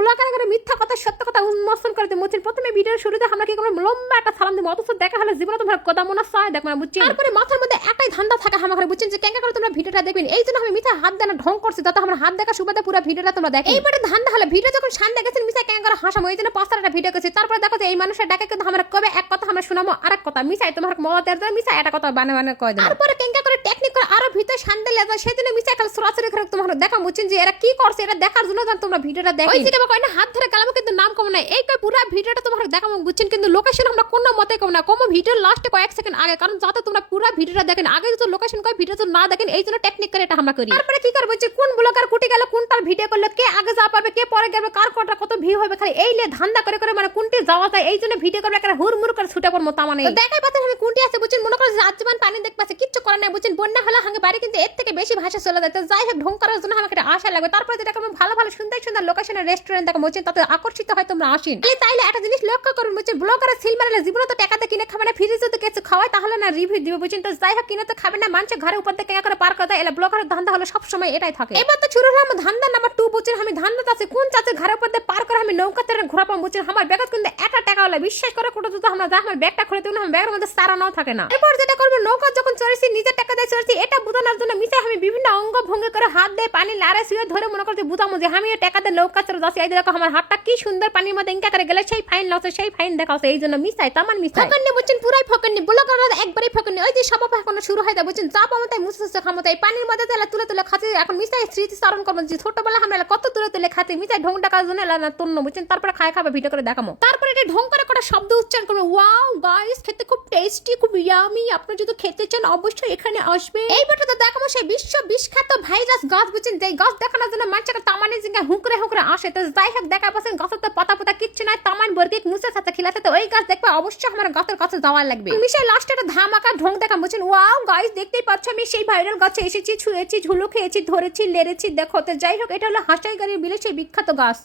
Blogger করে মিথ্যা কথা সত্য কথা উন্মোচন করে দিয়ে। বুঝছেন প্রথমে ভিডিওর শুরুতে আমরা কি করলাম লম্বা একটা সালাম দিব? অথচ দেখা হলে জীবনে তোমার কথা মনে হয় দেখ মানে বুঝছেন তারপরে মাথার মধ্যে একটাই ধান্দা থাকা আমার বুঝছেন যে কেঙ্কা করে তোমরা ভিডিওটা দেখবেন এই জন্য আমি মিথ্যা হাত দেনা ঢং করছি যাতে আমার হাত দেখা সুবাদে পুরো ভিডিওটা তোমরা দেখো। এইবারে ধান্দা হলো ভিডিও যখন শান দেখেছেন মিথ্যা কেঙ্কা করে হাসামো এই জন্য পাঁচটা একটা ভিডিও করেছি। তারপরে দেখো যে এই মানুষের ডাকে কিন্তু আমরা কবে এক কথা আমরা শোনাবো আর এক কথা মিশাই তোমার মতের মিশাই একটা কথা বানে বানে কয় দেবো তারপরে কেঙ্কা করে টেকনিক করে আরও ভিতরে শান দিলে যায় সেদিন মিশাই কাল সরাসরি করে তোমার দেখা বুঝছেন যে এরা কি করছে এটা দেখার জন্য তোমরা ভিডিওটা দেখো। কয় না হাত ধরে গেলাম কিন্তু নাম কম নাই। এই কয় পুরো ভিডিওটা তোমার দেখাবো, বুঝছেন? কিন্তু লোকেশন আমরা কোনো মতে কম না। কোনো ভিডিও লাস্টে কয়েক সেকেন্ড আগে, কারণ যাতে তোমরা পুরো ভিডিওটা দেখেন, আগে যদি লোকেশন কয় ভিডিও তো না দেখেন, এই জন্য টেকনিক করে এটা আমরা করি। তারপরে কি করব যে, কোন ব্লগার কুটি গেল কোনটার ভিডিও করলে, কে আগে যা পাবে, কে পরে যাবে কার কটা কত ভিউ হবে, খালি এই লে ধান্দা করে করে মানে কোনটি যাওয়া যায়, এই জন্য ভিডিও করবে একটা হুড়মুড় করে ছুটে পড়ব তা মানে দেখাই পাচ্ছেন আমি কোনটি আছে, বুঝছেন? মনে করেন আজমান পানি দেখ পাচ্ছে, কিচ্ছু করে না বুঝছেন? বন্যা হলে হাঙ্গে বাড়ি, কিন্তু এর থেকে বেশি ভাষা চলে যায়। তো যাই হোক, ঢং করার জন্য আমাকে আশা লাগবে। তারপরে যেটা আমি ভালো ভালো সুন্দর সুন্দর লোকেশনের রেস্টুরেন্ট দেখো বুঝছেন তাতে আকর্ষিত হয় তোমরা আসেন। তাইলে একটা জিনিস লক্ষ্য করুন বুঝছেন ব্লগারের সিল মারলে জীবনে তো টাকাতে কিনে খাবে না ফ্রিজে যদি কিছু খাওয়ায় তাহলে না রিভিউ দিবে, বুঝছেন তো? যাই হোক, কিনে তো খাবে না, মানুষের ঘরে উপর থেকে করে পার করে দেয়, এলা ব্লগারের ধান্দা হলো সবসময় এটাই থাকে। এবার তো শুরু হলো ধান্দা নাম্বার টু বুঝছেন? আমি ধান্দা আছে কোন চাচে ঘরের উপর দিয়ে পার করে আমি নৌকা তেরে ঘোরা পাবো, বুঝছেন? আমার ব্যাগ কিন্তু একটা টাকা হলে, বিশ্বাস করে, কোটো যদি আমরা যা আমার ব্যাগটা খুলে দেবো আমার ব্যাগের মধ্যে সারা নাও থাকে না। এরপর যেটা করব, নৌকা যখন চড়েছি, নিজের টাকা দিয়ে চড়েছি, এটা বুঝানোর জন্য মিশে আমি বিভিন্ন অঙ্গ ভঙ্গি করে হাত দিয়ে পানি লারে শুয়ে ধরে মনে করছি বুঝামো যে আমি টাকা দিয়ে নৌকা চড়ে যাচ্ছি এই দেখো আমার হাতটা কি সুন্দর পানির মধ্যে ইনকা করে গেলে সেই ফাইন লাগছে সেই ফাইন দেখা হচ্ছে এই জন্য মিশাই তামান মিশাই ফকন্নি বুঝছেন পুরাই ফকন্নি। ব্লগার একবারই ফকন্নি। ওই যে সব এখন শুরু হয় বুঝছেন? যা পাবো তাই মুছে মুছে খামো পানির মধ্যে তাহলে তুলে তুলে খাচ্ছি এখন মিশাই স্মৃতি স্মরণ করব। যে ছোটবেলা আমরা কত তুলে তুলে খাচ্ছি মিশাই ঢং টাকার জন্য এলা না তন্ন বুঝছেন? তারপরে খায় খাবে ভিডিও করে দেখামো। তারপরে এটা ঢং করে কটা শব্দ উচ্চারণ করব। ওয়াও গাইস খেতে খুব টেস্টি খুব ইয়ামি আপনি যদি খেতে চান অবশ্যই এখানে আসবে এই বটাতে দেখাবো সেই বিশ্ব বিখ্যাত ভাইরাস গাছ বুঝছেন? যে গাছ দেখানোর জন্য মানুষকে তামানে জিঙ্গা হুঁকরে হুঁকরে আসে তো যাই হোক দেখা পাচ্ছেন গাছের তো পাতা পাতা কিচ্ছু নাই তামান বর্গিক মুছে সাথে খিলাতে তো ওই গাছ দেখবে অবশ্যই আমার গাছের কাছে যাওয়ার লাগবে। মিশে লাস্ট একটা ধামাকা ঢং দেখা বলছেন ওয়াও গাইস দেখতেই পাচ্ছ, আমি সেই ভাইরাল গাছে এসেছি, ছুঁয়েছি ঝুলো খেয়েছি, ধরেছি লেড়েছি দেখো তো যাই হোক এটা হলো হাসাই গাড়ির বিলে সেই বিখ্যাত গাছ।